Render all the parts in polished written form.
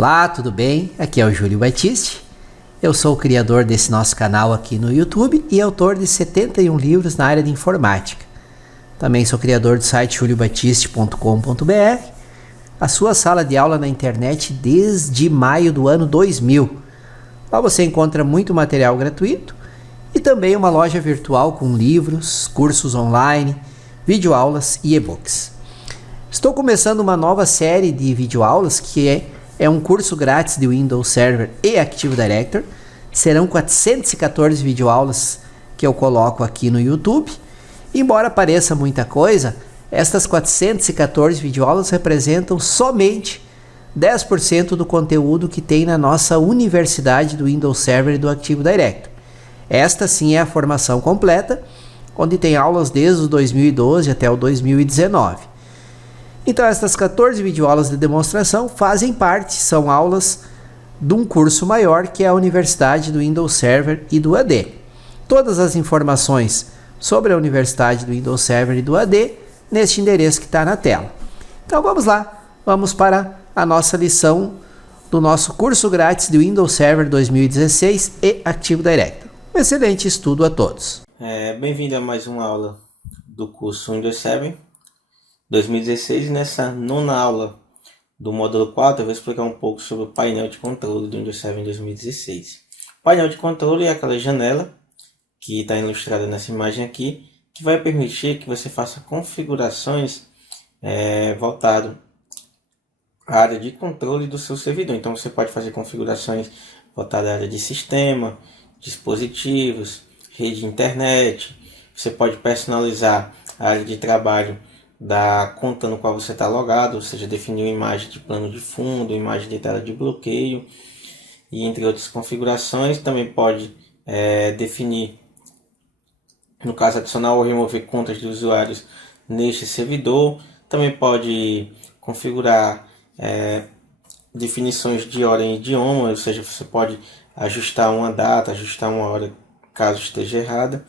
Olá, tudo bem? Aqui é o Júlio Batiste. Eu sou o criador desse nosso canal aqui no YouTube e autor de 71 livros na área de informática. Também sou criador do site juliobatiste.com.br, a sua sala de aula na internet desde maio do ano 2000. Lá você encontra muito material gratuito e também uma loja virtual com livros, cursos online, videoaulas e e-books. Estou começando uma nova série de videoaulas que é um curso grátis de Windows Server e Active Directory. Serão 414 videoaulas que eu coloco aqui no YouTube. Embora pareça muita coisa, estas 414 videoaulas representam somente 10% do conteúdo que tem na nossa universidade do Windows Server e do Active Directory. Esta sim é a formação completa, onde tem aulas desde o 2012 até o 2019. Então estas 14 videoaulas de demonstração fazem parte, são aulas de um curso maior que é a Universidade do Windows Server e do AD. Todas as informações sobre a Universidade do Windows Server e do AD neste endereço que está na tela. Então vamos lá, vamos para a nossa lição do nosso curso grátis de Windows Server 2016 e Active Directory. Um excelente estudo a todos. Bem-vindo a mais uma aula do curso Windows Server 2016. Nessa nona aula do módulo 4 eu vou explicar um pouco sobre o painel de controle do Windows Server em 2016. O painel de controle é aquela janela que está ilustrada nessa imagem aqui, que vai permitir que você faça configurações voltado à área de controle do seu servidor. Então você pode fazer configurações voltadas à área de sistema, dispositivos, rede de internet. Você pode personalizar a área de trabalho da conta no qual você está logado, ou seja, definir uma imagem de plano de fundo, imagem de tela de bloqueio e entre outras configurações. Também pode definir, no caso, adicionar ou remover contas de usuários neste servidor. Também pode configurar definições de hora em idioma, ou seja, você pode ajustar uma data, ajustar uma hora caso esteja errada.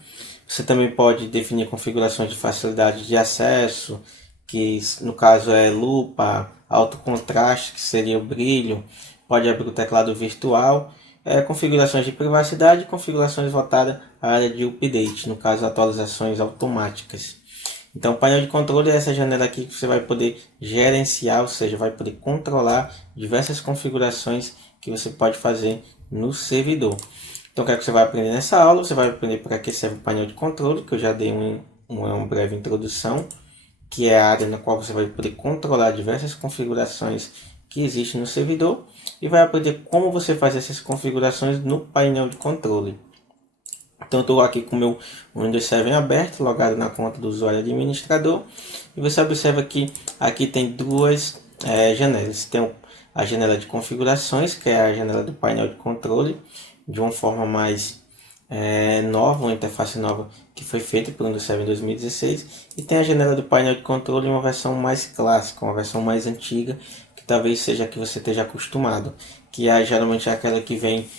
Você também pode definir configurações de facilidade de acesso, que no caso é lupa, alto contraste, que seria o brilho. Pode abrir o teclado virtual, configurações de privacidade e configurações voltadas à área de update, no caso atualizações automáticas. Então o painel de controle é essa janela aqui que você vai poder gerenciar, ou seja, vai poder controlar diversas configurações que você pode fazer no servidor. Então o que é que você vai aprender nessa aula? Você vai aprender para que serve o painel de controle, que eu já dei uma breve introdução, que é a área na qual você vai poder controlar diversas configurações que existem no servidor, e vai aprender como você faz essas configurações no painel de controle. Então eu estou aqui com o meu Windows Server aberto, logado na conta do usuário administrador, e você observa que aqui tem duas janelas. Tem a janela de configurações, que é a janela do painel de controle, de uma forma mais nova, uma interface nova que foi feita pelo Windows Server em 2016, e tem a janela do painel de controle uma versão mais clássica, uma versão mais antiga, que talvez seja a que você esteja acostumado, que geralmente é aquela que vem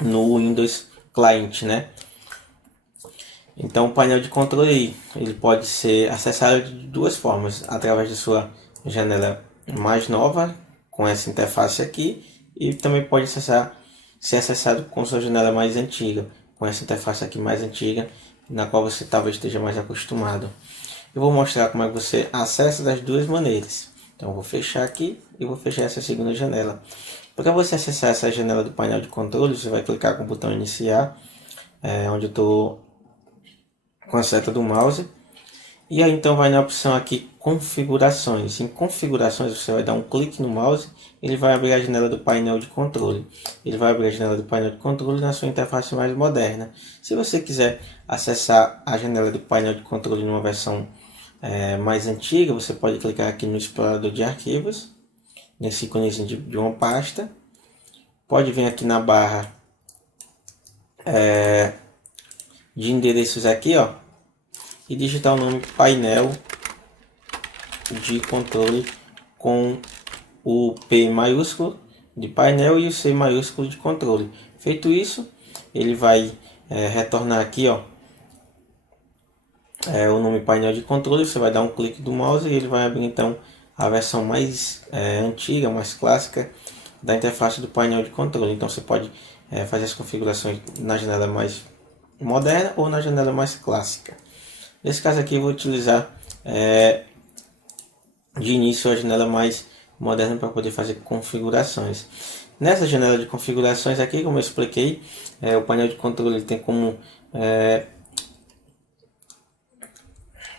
no Windows Client, né? Então o painel de controle ele pode ser acessado de duas formas: através da sua janela mais nova, com essa interface aqui, e também pode ser acessado com sua janela mais antiga, com essa interface aqui mais antiga, na qual você talvez esteja mais acostumado. Eu vou mostrar como é que você acessa das duas maneiras. Então eu vou fechar aqui e vou fechar essa segunda janela. Para você acessar essa janela do painel de controle, você vai clicar com o botão iniciar, onde eu estou com a seta do mouse. E aí então vai na opção aqui configurações. Em configurações você vai dar um clique no mouse, ele vai abrir a janela do painel de controle. Ele vai abrir a janela do painel de controle na sua interface mais moderna. Se você quiser acessar a janela do painel de controle numa versão mais antiga, você pode clicar aqui no explorador de arquivos, nesse íconezinho de uma pasta. Pode vir aqui na barra de endereços aqui, ó, e digitar o nome painel de controle com o P maiúsculo de painel e o C maiúsculo de controle. Feito isso, ele vai retornar aqui, ó, o nome painel de controle. Você vai dar um clique do mouse e ele vai abrir então a versão mais antiga, mais clássica da interface do painel de controle. Então você pode fazer as configurações na janela mais moderna ou na janela mais clássica. Nesse caso aqui eu vou utilizar de início a janela mais moderna para poder fazer configurações. Nessa janela de configurações aqui, como eu expliquei, o painel de controle tem como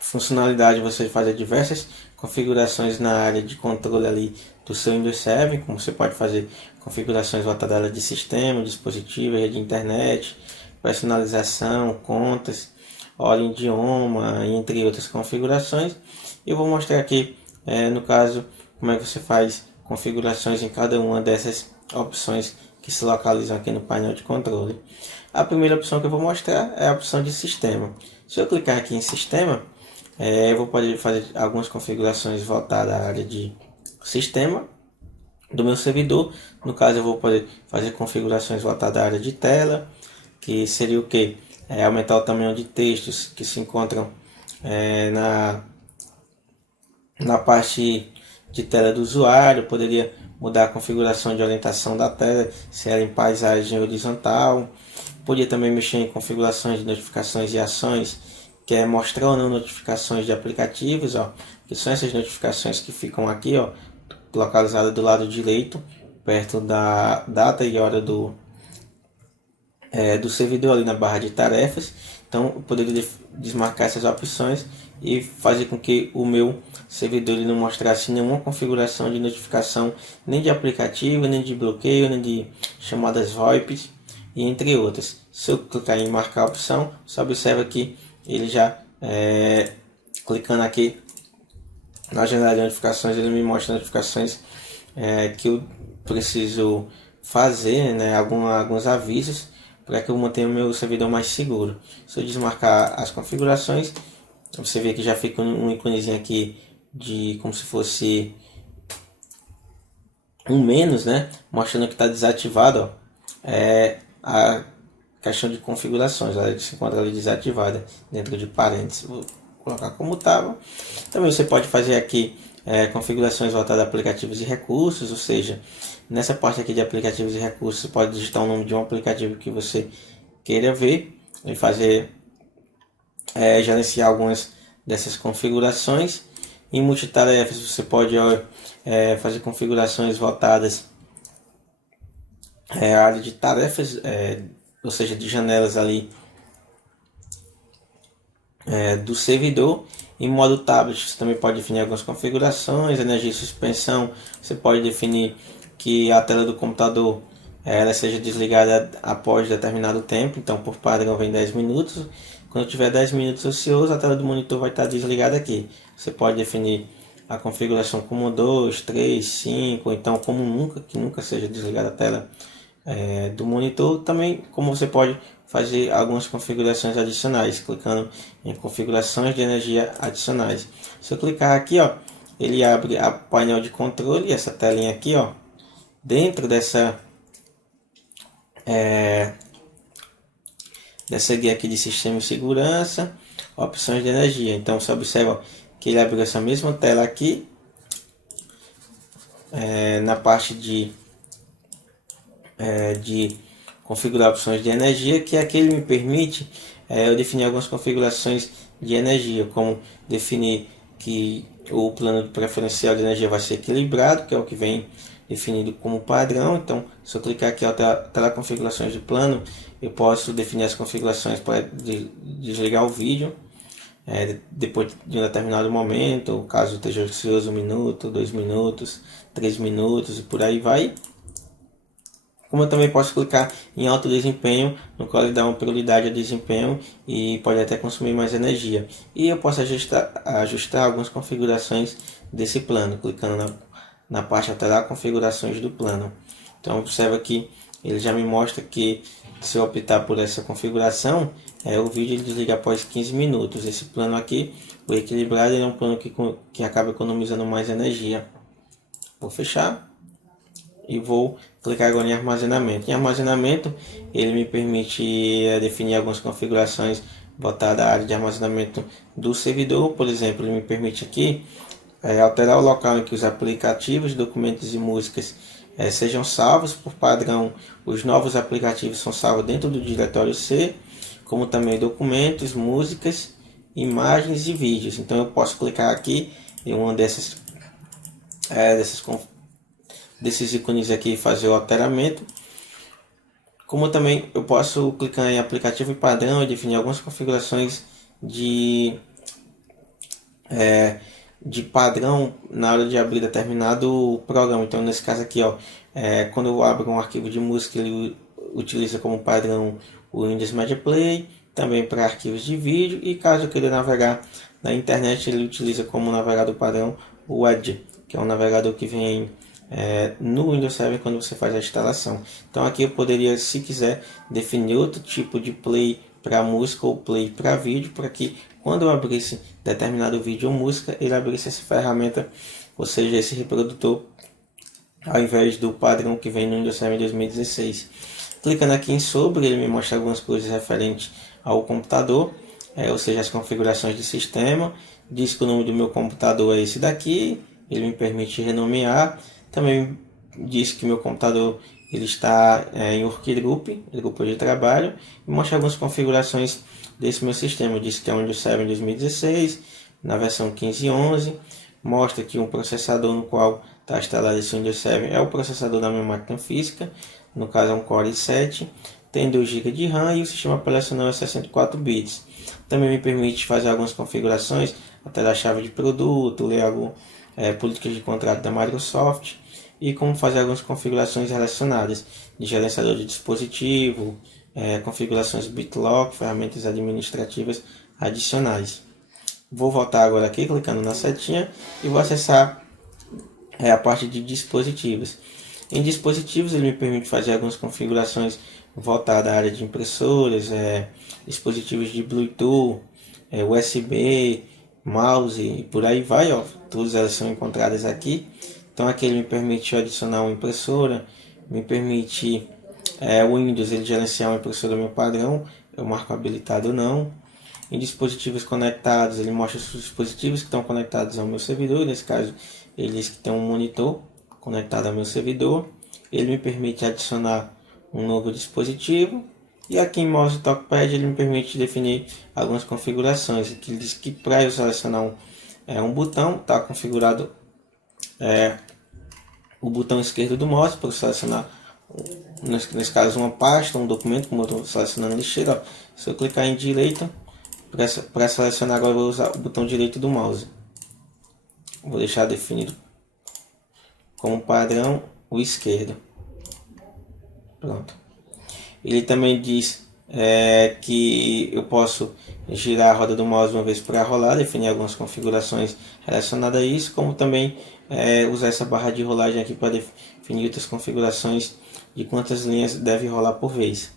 funcionalidade você fazer diversas configurações na área de controle ali do seu Windows 7, como você pode fazer configurações voltadas à área de sistema, dispositivo, rede de internet, personalização, contas, ordem de idioma, entre outras configurações. Eu vou mostrar aqui, no caso, como é que você faz configurações em cada uma dessas opções que se localizam aqui no painel de controle. A primeira opção que eu vou mostrar é a opção de sistema. Se eu clicar aqui em sistema, eu vou poder fazer algumas configurações voltadas à área de sistema do meu servidor. No caso, eu vou poder fazer configurações voltadas à área de tela, que seria o que? Aumentar o tamanho de textos que se encontram na parte de tela do usuário. Poderia mudar a configuração de orientação da tela, se era em paisagem horizontal. Podia também mexer em configurações de notificações e ações, que é mostrar ou não notificações de aplicativos, que são essas notificações que ficam aqui, localizadas do lado direito, perto da data e hora do servidor, ali na barra de tarefas. Então eu poderia desmarcar essas opções e fazer com que o meu servidor ele não mostrasse nenhuma configuração de notificação, nem de aplicativo, nem de bloqueio, nem de chamadas VoIP, e entre outras. Se eu clicar em marcar a opção, você observa que ele já, clicando aqui na janela de notificações, ele me mostra notificações que eu preciso fazer, alguns avisos para que eu mantenha o meu servidor mais seguro. Se eu desmarcar as configurações, você vê que já fica um íconezinho aqui de como se fosse um menos, mostrando que está desativado a caixinha de configurações. Ela se encontra ali desativada dentro de parênteses. Vou colocar como estava. Também você pode fazer aqui configurações voltadas a aplicativos e recursos, ou seja, nessa parte aqui de aplicativos e recursos, você pode digitar o nome de um aplicativo que você queira ver e fazer gerenciar algumas dessas configurações. Em multitarefas você pode fazer configurações voltadas à área de tarefas, ou seja, de janelas ali do servidor. Em modo tablet você também pode definir algumas configurações, energia e suspensão. Você pode definir que a tela do computador ela seja desligada após determinado tempo. Então por padrão vem 10 minutos. Quando tiver 10 minutos ocioso, a tela do monitor vai estar desligada aqui. Você pode definir a configuração como 2, 3, 5, ou então como nunca, que nunca seja desligada a tela do monitor. Também como você pode fazer algumas configurações adicionais, clicando em configurações de energia adicionais. Se eu clicar aqui, ele abre a painel de controle, essa telinha aqui, dentro dessa guia aqui de sistema de segurança, opções de energia. Então você observa que ele abriu essa mesma tela aqui, na parte de configurar opções de energia, que aqui ele me permite eu definir algumas configurações de energia, como definir que o plano preferencial de energia vai ser equilibrado, que é o que vem definido como padrão. Então se eu clicar aqui alterar configurações de plano, eu posso definir as configurações para desligar o vídeo depois de um determinado momento, caso esteja ocioso 1 minuto, 2 minutos, 3 minutos e por aí vai. Como eu também posso clicar em alto desempenho, no qual ele dá uma prioridade ao desempenho e pode até consumir mais energia. E eu posso ajustar algumas configurações desse plano, clicando na parte alterar configurações do plano. Então observa que ele já me mostra que se eu optar por essa configuração, o vídeo ele desliga após 15 minutos. Esse plano aqui, o equilibrado, ele é um plano que acaba economizando mais energia. Vou fechar e vou clicar agora em armazenamento. Em armazenamento ele me permite definir algumas configurações voltadas à área de armazenamento do servidor. Por exemplo, ele me permite aqui alterar o local em que os aplicativos, documentos e músicas sejam salvos. Por padrão, os novos aplicativos são salvos dentro do diretório C, como também documentos, músicas, imagens e vídeos. Então eu posso clicar aqui em uma desses ícones aqui e fazer o alteramento. Como também eu posso clicar em aplicativo e padrão e definir algumas configurações de padrão na hora de abrir determinado programa. Então nesse caso aqui, quando eu abro um arquivo de música, ele utiliza como padrão o Windows Media Player, também para arquivos de vídeo, e caso eu queira navegar na internet, ele utiliza como navegador padrão o Edge, que é um navegador que vem no Windows 7 quando você faz a instalação. Então aqui eu poderia, se quiser, definir outro tipo de play para música ou play para vídeo, para que quando eu abrisse determinado vídeo ou música, ele abrisse essa ferramenta, ou seja, esse reprodutor, ao invés do padrão que vem no Windows 7 2016. Clicando aqui em sobre, ele me mostra algumas coisas referentes ao computador, ou seja, as configurações de sistema. Diz que o nome do meu computador é esse daqui, ele me permite renomear. Também diz que meu computador ele está em Workgroup, grupo de trabalho, e mostra algumas configurações desse meu sistema. Diz que é o Windows 7 2016, na versão 15.11. Mostra que um processador no qual está instalado esse Windows 7 é o processador da minha máquina física, no caso é um Core i7, tem 2 GB de RAM e o sistema operacional é 64 bits. Também me permite fazer algumas configurações, até da chave de produto, ler políticas de contrato da Microsoft, e como fazer algumas configurações relacionadas de gerenciador de dispositivo, configurações BitLock, ferramentas administrativas adicionais. Vou voltar agora aqui clicando na setinha e vou acessar a parte de dispositivos. Em dispositivos ele me permite fazer algumas configurações voltadas à área de impressoras, dispositivos de Bluetooth, USB, mouse e por aí vai, todas elas são encontradas aqui. Então aqui ele me permite adicionar uma impressora, me permite o Windows ele gerenciar uma impressora meu padrão, eu marco habilitado ou não. Em dispositivos conectados, ele mostra os dispositivos que estão conectados ao meu servidor, nesse caso ele diz que tem um monitor conectado ao meu servidor. Ele me permite adicionar um novo dispositivo, e aqui em mouse Talkpad ele me permite definir algumas configurações. Aqui ele diz que para eu selecionar um botão, está configurado o botão esquerdo do mouse para selecionar, nesse caso, uma pasta, um documento, como eu estou selecionando lixeira. Se eu clicar em direita, para selecionar agora eu vou usar o botão direito do mouse. Vou deixar definido como padrão o esquerdo. Pronto. Ele também diz que eu posso girar a roda do mouse uma vez para rolar, definir algumas configurações relacionadas a isso, como também usar essa barra de rolagem aqui para definir outras configurações de quantas linhas deve rolar por vez.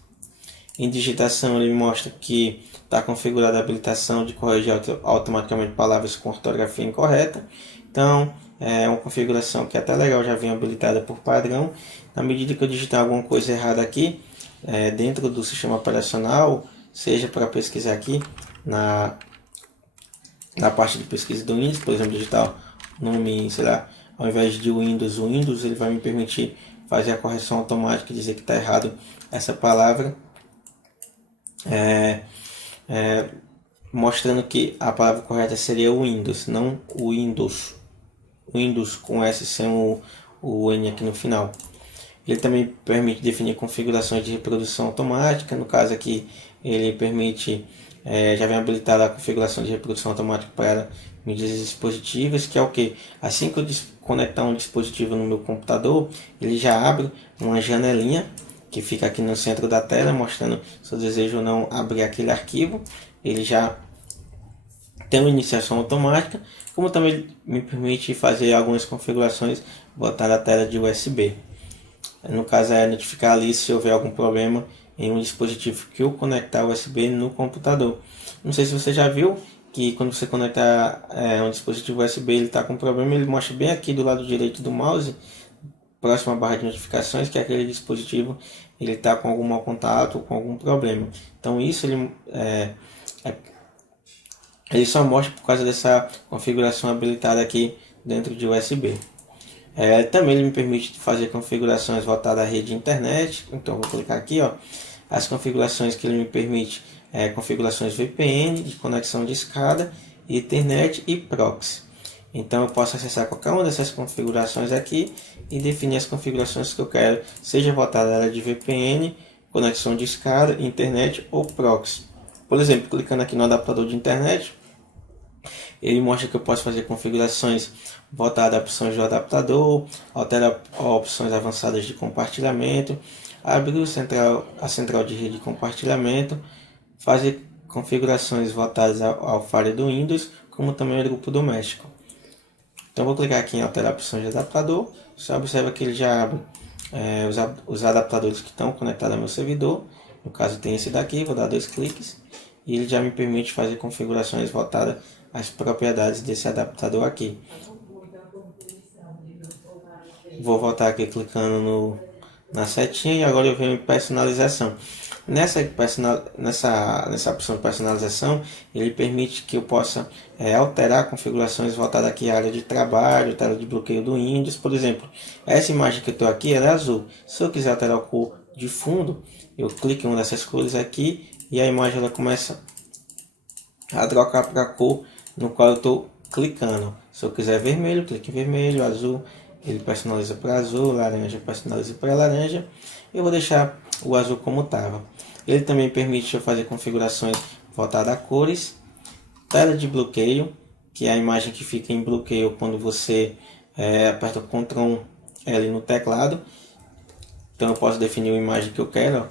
Em digitação ele mostra que está configurada a habilitação de corrigir automaticamente palavras com ortografia incorreta. Então é uma configuração que é até legal, já vem habilitada por padrão. Na medida que eu digitar alguma coisa errada aqui dentro do sistema operacional, seja para pesquisar aqui na parte de pesquisa do Windows, por exemplo, digitar nome, sei lá, ao invés de Windows, o Windows, ele vai me permitir fazer a correção automática e dizer que está errado essa palavra, mostrando que a palavra correta seria o Windows, não o Windows. Windows com S sem o N aqui no final. Ele também permite definir configurações de reprodução automática. No caso aqui, ele permite, já vem habilitada a configuração de reprodução automática para mídias dispositivas, que é o que? Assim que eu conectar um dispositivo no meu computador, ele já abre uma janelinha que fica aqui no centro da tela, mostrando se eu desejo ou não abrir aquele arquivo. Ele já tem uma iniciação automática, como também me permite fazer algumas configurações, botar a tela de USB. No caso é notificar ali se houver algum problema em um dispositivo que eu conectar USB no computador. Não sei se você já viu que quando você conectar um dispositivo USB, ele está com problema, ele mostra bem aqui do lado direito do mouse, próximo à barra de notificações, que aquele dispositivo ele está com algum mau contato ou com algum problema. Então isso ele só mostra por causa dessa configuração habilitada aqui dentro de USB. Também ele me permite fazer configurações voltadas à rede de internet. Então vou clicar aqui, ó, as configurações que ele me permite, configurações VPN, de conexão de escada, Ethernet e proxy. Então eu posso acessar qualquer uma dessas configurações aqui e definir as configurações que eu quero, seja voltada à área de VPN, conexão de escada, internet ou proxy. Por exemplo, clicando aqui no adaptador de internet, ele mostra que eu posso fazer configurações voltadas a opções do adaptador, alterar opções avançadas de compartilhamento, abrir a central de rede de compartilhamento, fazer configurações voltadas ao Fire do Windows, como também ao grupo doméstico. Então vou clicar aqui em alterar opções de adaptador. Você observa que ele já abre os adaptadores que estão conectados ao meu servidor. No caso tem esse daqui, vou dar 2 cliques e ele já me permite fazer configurações voltadas às propriedades desse adaptador aqui. Vou voltar aqui clicando na setinha e agora eu venho em personalização. Nessa opção de personalização, ele permite que eu possa alterar configurações voltadas aqui à área de trabalho, tela de bloqueio do Windows. Por exemplo, essa imagem que eu estou aqui ela é azul. Se eu quiser alterar a cor de fundo, eu clico em uma dessas cores aqui e a imagem ela começa a trocar para a cor no qual eu estou clicando. Se eu quiser vermelho, clique em vermelho, azul, ele personaliza para azul, laranja personaliza para laranja. Eu vou deixar o azul como estava. Ele também permite eu fazer configurações voltadas a cores, tela de bloqueio, que é a imagem que fica em bloqueio quando você aperta o Ctrl L no teclado. Então eu posso definir a imagem que eu quero.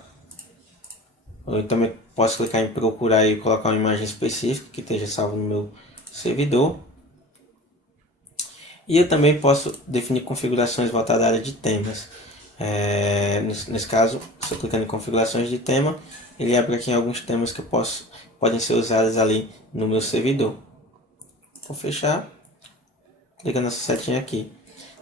Eu também posso clicar em procurar e colocar uma imagem específica que esteja salva no meu servidor. E eu também posso definir configurações voltadas à área de temas. Nesse caso, estou clicando em configurações de tema, ele abre aqui alguns temas que podem ser usados ali no meu servidor. Vou fechar, clicando nessa setinha aqui.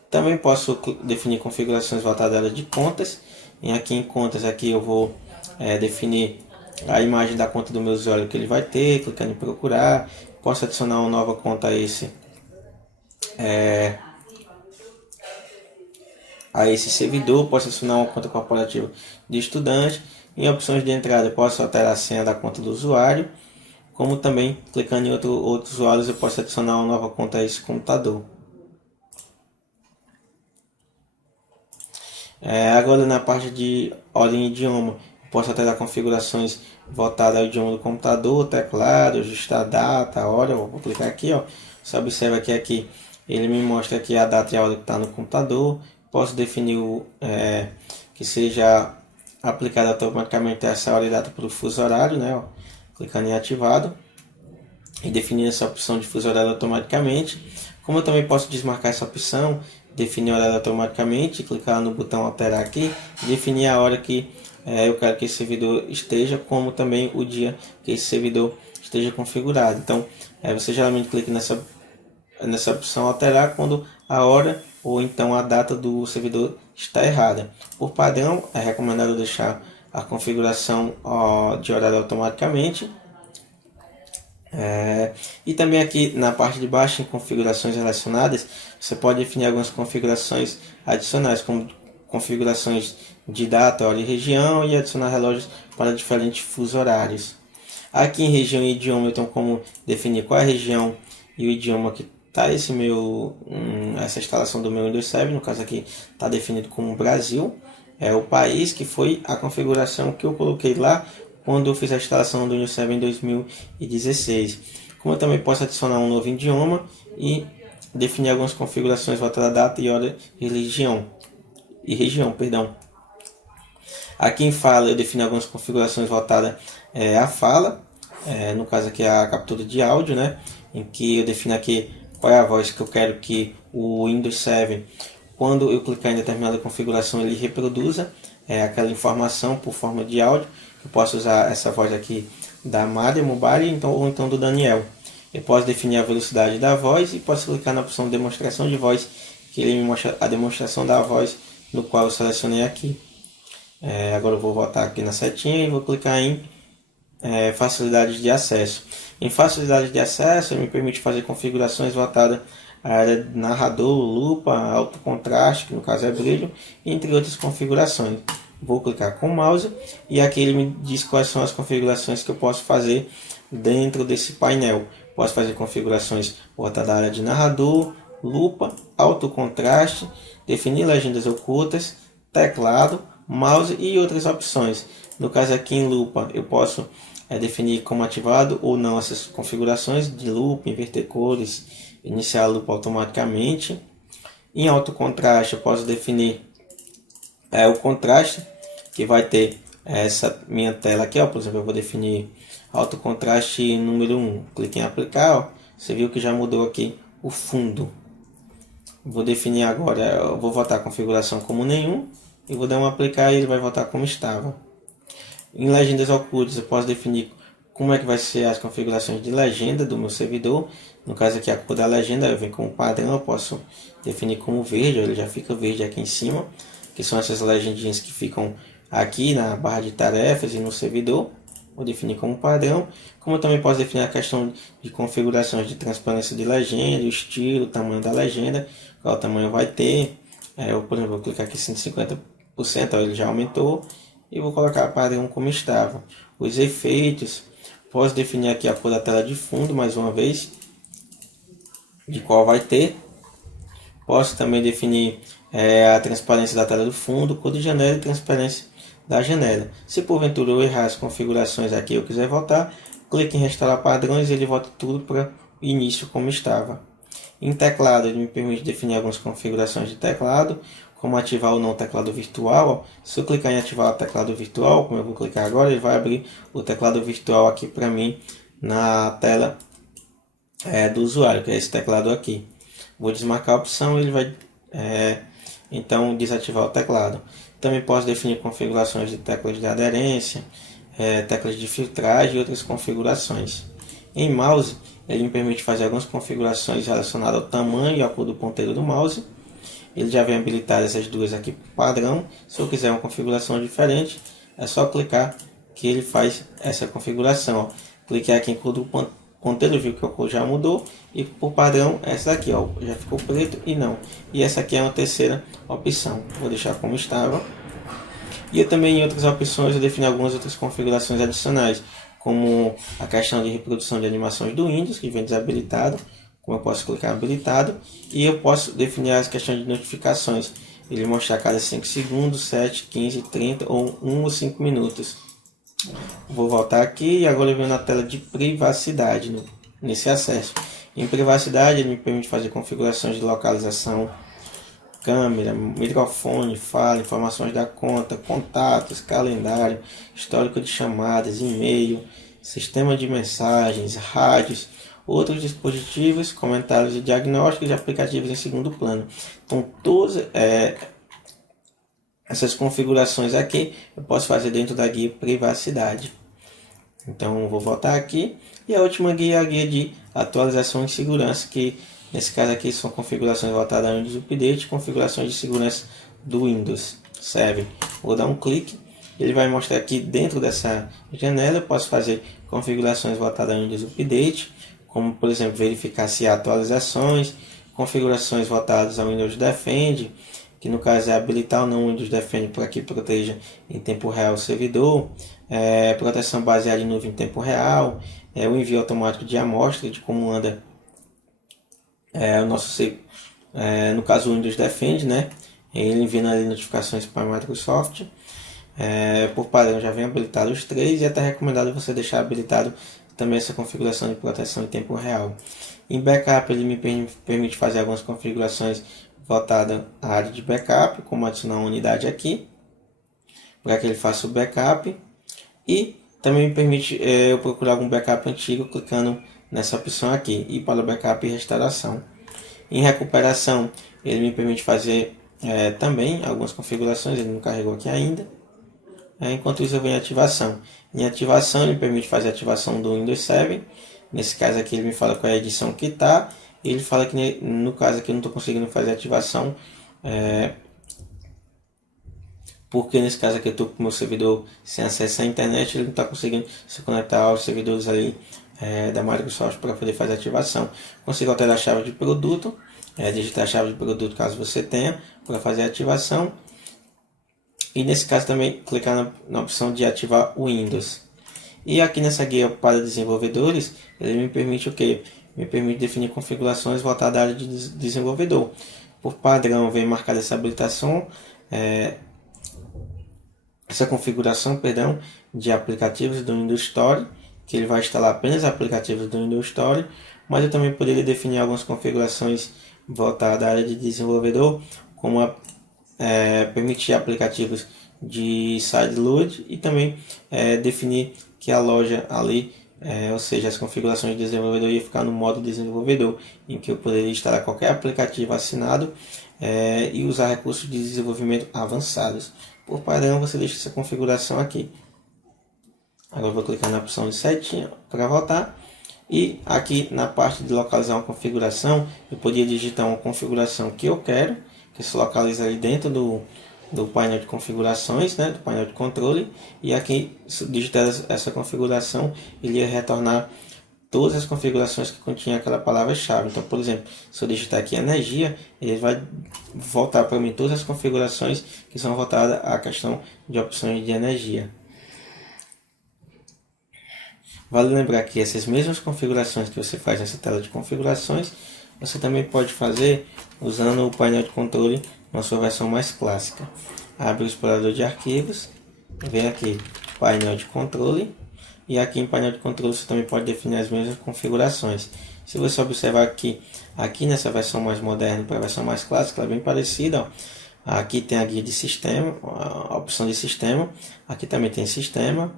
Também posso definir configurações voltadas à área de contas. E aqui em contas aqui eu vou definir a imagem da conta do meu usuário que ele vai ter, clicando em procurar. Posso adicionar uma nova conta a esse servidor, posso adicionar uma conta corporativa de estudante. Em opções de entrada eu posso alterar a senha da conta do usuário, como também clicando em outros usuários eu posso adicionar uma nova conta a esse computador. Agora na parte de ordem idioma, posso alterar configurações voltadas ao idioma do computador, teclado, ajustar a data, a hora. Eu vou clicar aqui, ó. Você observa que aqui ele me mostra aqui a data e a hora que está no computador. Posso definir que seja aplicada automaticamente essa hora e data para o fuso horário, né? Ó, clicando em ativado e definir essa opção de fuso horário automaticamente. Como eu também posso desmarcar essa opção, definir o horário automaticamente, clicar no botão alterar aqui e definir a hora que eu quero que esse servidor esteja, como também o dia que esse servidor esteja configurado. Então você geralmente clica nessa opção alterar quando a hora ou então a data do servidor está errada. Por padrão é recomendado deixar a configuração de horário automaticamente. E também aqui na parte de baixo em configurações relacionadas você pode definir algumas configurações adicionais, como configurações de data, hora e região, e adicionar relógios para diferentes fusos horários. Aqui em região e idioma eu tenho como definir qual é a região e o idioma que está essa instalação do meu Windows 7. No caso aqui está definido como Brasil, é o país, que foi a configuração que eu coloquei lá quando eu fiz a instalação do Windows 7 em 2016. Como eu também posso adicionar um novo idioma e definir algumas configurações voltadas à data e hora e região. Aqui em fala eu defino algumas configurações voltadas à fala, no caso aqui a captura de áudio, né? Em que eu defino aqui qual é a voz que eu quero que o Windows 7, quando eu clicar em determinada configuração, ele reproduza aquela informação por forma de áudio. Eu posso usar essa voz aqui da Maria Mobile ou então do Daniel. Eu posso definir a velocidade da voz e posso clicar na opção demonstração de voz, que ele me mostra a demonstração da voz no qual eu selecionei aqui. Agora eu vou voltar aqui na setinha e vou clicar em facilidades de acesso. Em facilidades de acesso, ele me permite fazer configurações voltadas a área de narrador, lupa, alto contraste, que no caso é brilho, entre outras configurações. Vou clicar com o mouse e aqui ele me diz quais são as configurações que eu posso fazer dentro desse painel. Posso fazer configurações voltadas à área de narrador, lupa, alto contraste, definir legendas ocultas, teclado, mouse e outras opções. No caso aqui em lupa eu posso definir como ativado ou não essas configurações de lupa, inverter cores, iniciar a lupa automaticamente. Em alto contraste eu posso definir o contraste que vai ter essa minha tela aqui, ó. Por exemplo, eu vou definir alto contraste número 1. Clique em aplicar, ó. Você viu que já mudou aqui o fundo. Vou definir agora, eu vou voltar a configuração como nenhum e vou dar um aplicar e ele vai voltar como estava. Em legendas ocultas eu posso definir como é que vai ser as configurações de legenda do meu servidor. No caso aqui a cor da legenda vem como padrão, eu posso definir como verde, ele já fica verde aqui em cima, que são essas legendinhas que ficam aqui na barra de tarefas e no servidor. Vou definir como padrão, como eu também posso definir a questão de configurações de transparência de legenda, o estilo, o tamanho da legenda, qual tamanho vai ter. Eu, por exemplo, vou clicar aqui 150%, ó, ele já aumentou, e vou colocar padrão como estava. Os efeitos, posso definir aqui a cor da tela de fundo, mais uma vez, de qual vai ter. Posso também definir a transparência da tela do fundo, cor de janela e transparência da janela. Se porventura eu errar as configurações aqui e eu quiser voltar, clique em restaurar padrões e ele volta tudo para o início como estava. Em teclado ele me permite definir algumas configurações de teclado, como ativar ou não o teclado virtual. Se eu clicar em ativar o teclado virtual, como eu vou clicar agora, ele vai abrir o teclado virtual aqui para mim na tela do usuário, que é esse teclado aqui. Vou desmarcar a opção e ele vai então desativar o teclado. Também posso definir configurações de teclas de aderência, teclas de filtragem e outras configurações. Em mouse, ele me permite fazer algumas configurações relacionadas ao tamanho e à cor do ponteiro do mouse. Ele já vem habilitar essas duas aqui padrão. Se eu quiser uma configuração diferente, é só clicar que ele faz essa configuração. Cliquei aqui em cor do ponteiro, viu que a cor já mudou, e por padrão essa daqui, ó, já ficou preto e não. E essa aqui é uma terceira opção, vou deixar como estava. E também em outras opções eu defini algumas outras configurações adicionais, como a questão de reprodução de animações do Windows, que vem desabilitado, como eu posso clicar habilitado, e eu posso definir as questões de notificações, ele mostrar a cada 5 segundos, 7, 15, 30 ou 1 ou 5 minutos. Vou voltar aqui e agora eu venho na tela de privacidade, nesse acesso. Em privacidade ele me permite fazer configurações de localização, câmera, microfone, fala, informações da conta, contatos, calendário, histórico de chamadas, e-mail, sistema de mensagens, rádios, outros dispositivos, comentários de diagnósticos e aplicativos em segundo plano. Então todas essas configurações aqui eu posso fazer dentro da guia privacidade. Então vou voltar aqui e a última guia é a guia de atualização e segurança, que nesse caso aqui são configurações voltadas ao Windows Update, configurações de segurança do Windows 7. Vou dar um clique, ele vai mostrar aqui dentro dessa janela. Eu posso fazer configurações voltadas ao Windows Update, como por exemplo verificar se há atualizações, configurações voltadas ao Windows Defend, que no caso é habilitar ou não o Windows Defend para que proteja em tempo real o servidor, proteção baseada em nuvem em tempo real, o envio automático de amostra de como anda o nosso no caso o Windows Defend, né? Ele envia ali notificações para a Microsoft. Por padrão já vem habilitado os três, e é até recomendado você deixar habilitado também essa configuração de proteção em tempo real. Em backup ele me permite fazer algumas configurações voltada à área de backup, como adicionar uma unidade aqui, para que ele faça o backup, e também me permite eu procurar algum backup antigo clicando nessa opção aqui, e para o backup e restauração. Em recuperação ele me permite fazer também algumas configurações, ele não carregou aqui ainda. Enquanto isso eu venho em ativação. Em ativação ele me permite fazer a ativação do Windows 7, nesse caso aqui ele me fala qual é a edição que está. Ele fala que no caso aqui eu não estou conseguindo fazer ativação, porque nesse caso aqui eu estou com o meu servidor sem acesso à internet, ele não está conseguindo se conectar aos servidores ali da Microsoft para poder fazer ativação. Consigo alterar a chave de produto, digitar a chave de produto caso você tenha, para fazer a ativação. E nesse caso também clicar na opção de ativar o Windows. E aqui nessa guia para desenvolvedores, ele me permite o quê? Me permite definir configurações voltadas à área de desenvolvedor. Por padrão vem marcada essa habilitação, essa configuração, perdão, de aplicativos do Windows Store, que ele vai instalar apenas aplicativos do Windows Store, mas eu também poderia definir algumas configurações voltadas à área de desenvolvedor, como permitir aplicativos de sideload e também definir que a loja ali, ou seja, as configurações de desenvolvedor ia ficar no modo desenvolvedor, em que eu poderia instalar qualquer aplicativo assinado e usar recursos de desenvolvimento avançados. Por padrão, você deixa essa configuração aqui. Agora eu vou clicar na opção de setinha para voltar. E aqui na parte de localizar uma configuração, eu poderia digitar uma configuração que eu quero, que se localiza ali dentro do painel de configurações, né, do painel de controle. E aqui, se digitar essa configuração, ele ia retornar todas as configurações que continham aquela palavra-chave. Então, por exemplo, se eu digitar aqui energia, ele vai voltar para mim todas as configurações que são voltadas à questão de opções de energia. Vale lembrar que essas mesmas configurações que você faz nessa tela de configurações, você também pode fazer usando o painel de controle na sua versão mais clássica. Abre o explorador de arquivos, vem aqui painel de controle, e aqui em painel de controle você também pode definir as mesmas configurações. Se você observar aqui nessa versão mais moderna para a versão mais clássica, ela é bem parecida. Ó. Aqui tem a guia de sistema, a opção de sistema, aqui também tem sistema.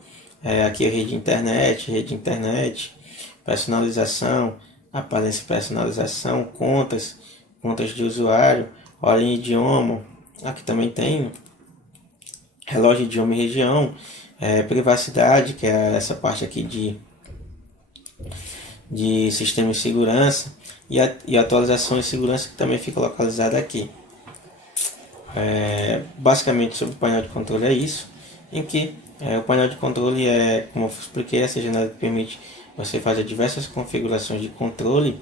Aqui é rede de internet, personalização, aparência e personalização, contas de usuário, ordem de idioma, aqui também tem relógio, idioma e região, privacidade, que é essa parte aqui de sistema de segurança, e atualização e segurança, que também fica localizada aqui. Basicamente sobre o painel de controle é isso, em que o painel de controle como eu expliquei, essa janela que permite você fazer diversas configurações de controle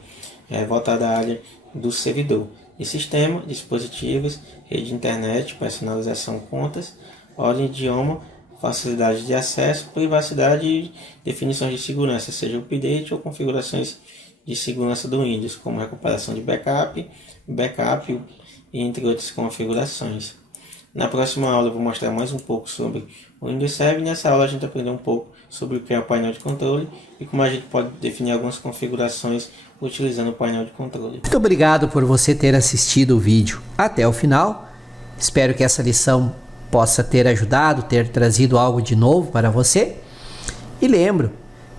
voltada à área do servidor. E sistema, dispositivos, rede de internet, personalização, contas, ordem de idioma, facilidade de acesso, privacidade e definições de segurança, seja update ou configurações de segurança do Windows, como recuperação de backup e entre outras configurações. Na próxima aula eu vou mostrar mais um pouco sobre o Windows Server. Nessa aula a gente aprendeu um pouco sobre o que é o painel de controle e como a gente pode definir algumas configurações utilizando o painel de controle. Muito obrigado por você ter assistido o vídeo até o final. Espero que essa lição possa ter ajudado, ter trazido algo de novo para você. E lembro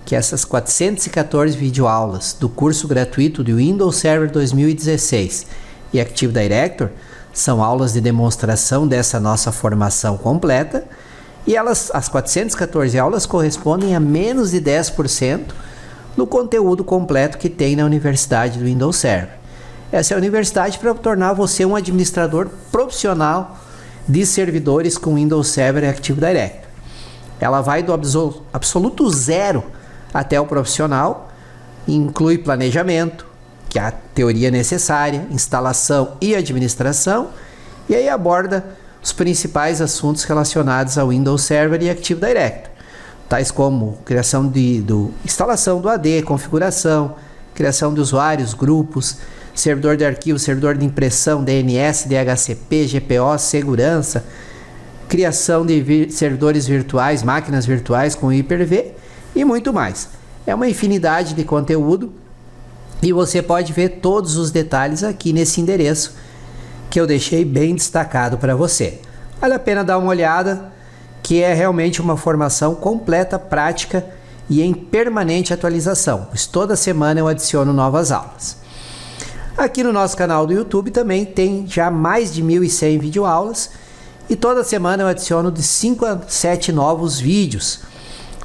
que essas 414 videoaulas do curso gratuito de Windows Server 2016 e Active Directory são aulas de demonstração dessa nossa formação completa, e as 414 aulas correspondem a menos de 10% do conteúdo completo que tem na Universidade do Windows Server. Essa é a universidade para tornar você um administrador profissional de servidores com Windows Server e Active Directory. Ela vai do absoluto zero até o profissional, inclui planejamento, que é a teoria necessária, instalação e administração, e aí aborda os principais assuntos relacionados ao Windows Server e Active Directory, tais como criação instalação do AD, configuração, criação de usuários, grupos, servidor de arquivo, servidor de impressão, DNS, DHCP, GPO, segurança, criação de servidores virtuais, máquinas virtuais com Hyper-V e muito mais. É uma infinidade de conteúdo. E você pode ver todos os detalhes aqui nesse endereço que eu deixei bem destacado para você. Vale a pena dar uma olhada, que é realmente uma formação completa, prática e em permanente atualização, pois toda semana eu adiciono novas aulas. Aqui no nosso canal do YouTube também tem já mais de 1.100 videoaulas e toda semana eu adiciono de 5 a 7 novos vídeos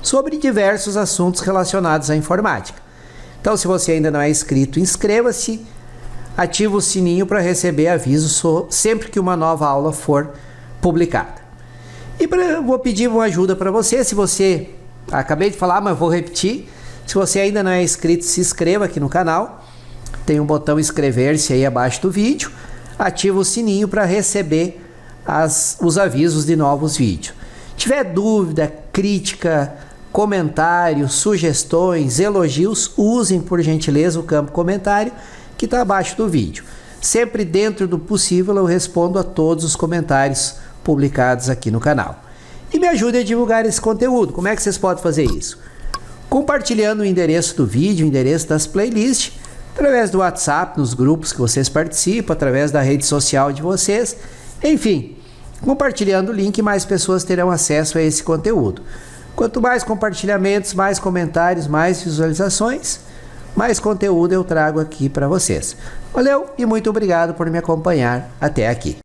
sobre diversos assuntos relacionados à informática. Então, se você ainda não é inscrito, inscreva-se, ativa o sininho para receber aviso sempre que uma nova aula for publicada. E vou pedir uma ajuda para você. Se você, acabei de falar, mas vou repetir, se você ainda não é inscrito, se inscreva aqui no canal, tem um botão inscrever-se aí abaixo do vídeo, ativa o sininho para receber os avisos de novos vídeos. Tiver dúvida, crítica, comentários, sugestões, elogios, usem por gentileza o campo comentário que está abaixo do vídeo. Sempre dentro do possível eu respondo a todos os comentários publicados aqui no canal. E me ajude a divulgar esse conteúdo. Como é que vocês podem fazer isso? Compartilhando o endereço do vídeo, o endereço das playlists, através do WhatsApp, nos grupos que vocês participam, através da rede social de vocês, enfim, compartilhando o link, mais pessoas terão acesso a esse conteúdo. Quanto mais compartilhamentos, mais comentários, mais visualizações, mais conteúdo eu trago aqui para vocês. Valeu e muito obrigado por me acompanhar até aqui.